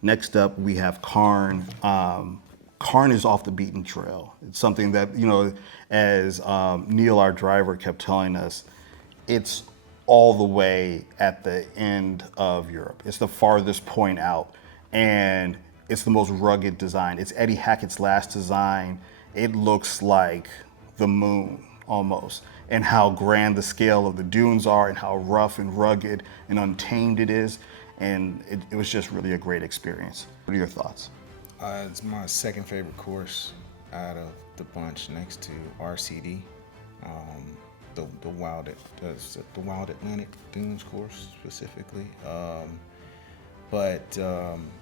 Next up, we have Carne. Carne is off the beaten trail. It's something that, as Neil, our driver, kept telling us, it's all the way at the end of Europe. It's the farthest point out, and it's the most rugged design. It's Eddie Hackett's last design. It looks like the moon almost, and how grand the scale of the dunes are, and how rough and rugged and untamed it is. And it was just really a great experience. What are your thoughts? It's my second favorite course out of the bunch, next to RCD, the Wild Atlantic Dunes course specifically. But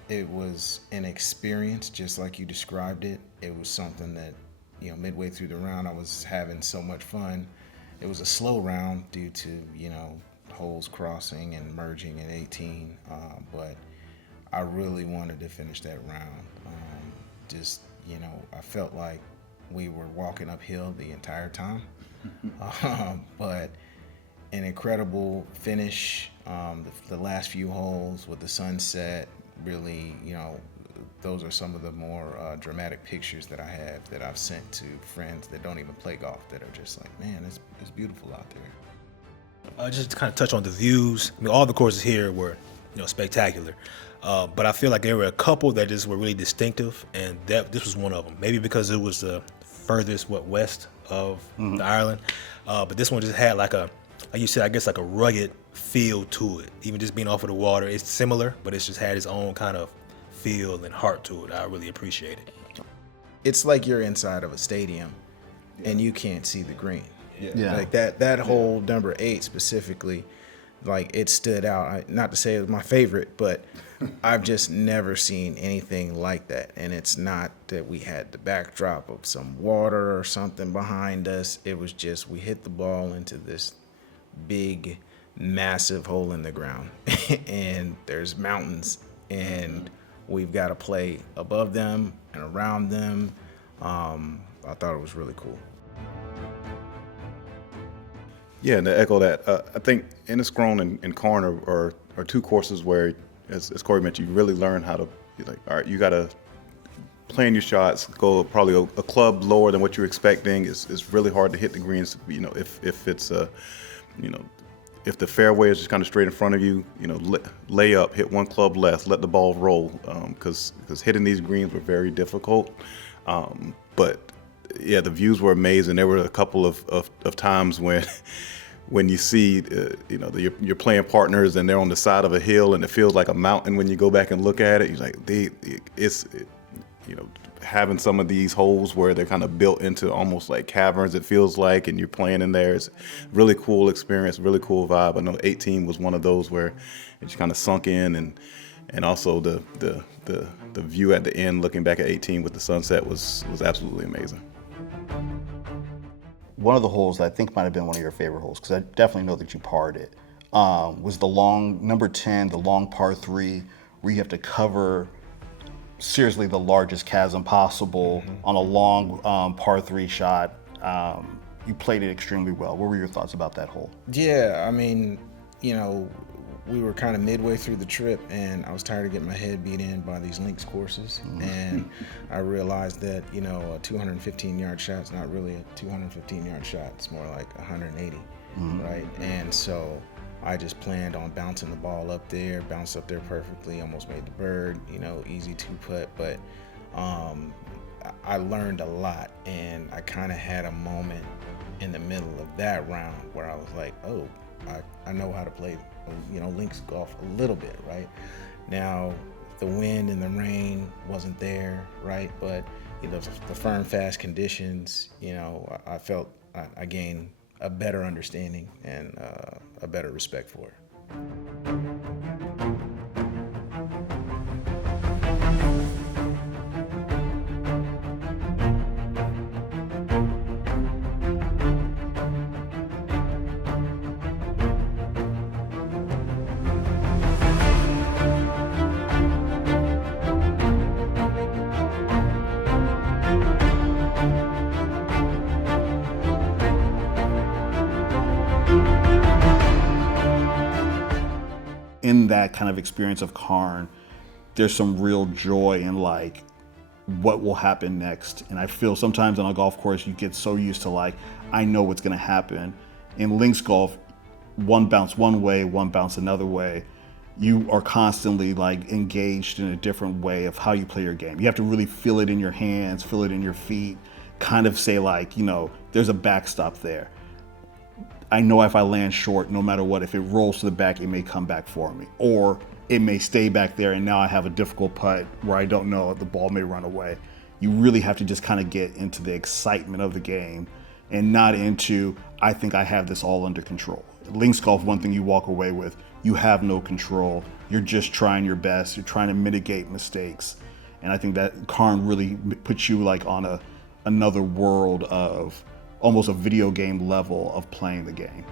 it was an experience, just like you described it. It was something that, midway through the round, I was having so much fun. It was a slow round due to, holes crossing and merging at 18, but I really wanted to finish that round. I felt like we were walking uphill the entire time, but an incredible finish. The last few holes with the sunset, really, those are some of the more dramatic pictures that I have that I've sent to friends that don't even play golf, that are just like, man, it's beautiful out there. Just to kind of touch on the views. I mean, all the courses here were, spectacular. But I feel like there were a couple that just were really distinctive, and this was one of them. Maybe because it was the furthest west of the island, but this one just had like you said, I guess like a rugged feel to it. Even just being off of the water, it's similar, but it's just had its own kind of feel and heart to it. I really appreciate it. It's like you're inside of a stadium, and you can't see the green. Yeah. Like that whole number 8 specifically, like it stood out. Not to say it was my favorite, but I've just never seen anything like that. And it's not that we had the backdrop of some water or something behind us. It was just, we hit the ball into this big, massive hole in the ground, and there's mountains, and we've got to play above them and around them. I thought it was really cool. Yeah, and to echo that, I think Enniscrone and Carne are two courses where, as Corey mentioned, you really learn how to be like, all right, you got to plan your shots, go probably a club lower than what you're expecting. It's really hard to hit the greens, if it's if the fairway is just kind of straight in front of you, lay up, hit one club less, let the ball roll, because hitting these greens were very difficult. But yeah, the views were amazing. There were a couple of times when you see, your playing partners and they're on the side of a hill and it feels like a mountain when you go back and look at it. You're like, having some of these holes where they're kind of built into almost like caverns, it feels like, and you're playing in there. It's really cool experience, really cool vibe. I know 18 was one of those where it just kind of sunk in, and also the view at the end, looking back at 18 with the sunset was absolutely amazing. One of the holes that I think might have been one of your favorite holes, because I definitely know that you parred it, was the long, number 10, the long par 3, where you have to cover seriously the largest chasm possible on a long par 3 shot. You played it extremely well. What were your thoughts about that hole? Yeah, I mean, we were kind of midway through the trip, and I was tired of getting my head beat in by these links courses. And I realized that, a 215-yard shot is not really a 215-yard shot. It's more like 180, right? And so I just planned on bouncing the ball up there, bounced up there perfectly, almost made the bird, easy 2-putt. But I learned a lot, and I kind of had a moment in the middle of that round where I was like, oh, I know how to play links golf a little bit, right? Now, the wind and the rain wasn't there, right? But, the firm, fast conditions, I felt I gained a better understanding and a better respect for it. In that kind of experience of Carne, there's some real joy in like what will happen next. And I feel sometimes on a golf course you get so used to like, I know what's going to happen. In links golf, one bounce one way, one bounce another way. You are constantly like engaged in a different way of how you play your game. You have to really feel it in your hands, feel it in your feet, kind of say like, you know, there's a backstop there. I know if I land short, no matter what, if it rolls to the back, it may come back for me. Or it may stay back there and now I have a difficult putt where I don't know, the ball may run away. You really have to just kind of get into the excitement of the game and not into, I think I have this all under control. Links golf, one thing you walk away with, you have no control. You're just trying your best. You're trying to mitigate mistakes. And I think that Carne really puts you like on another world of almost a video game level of playing the game.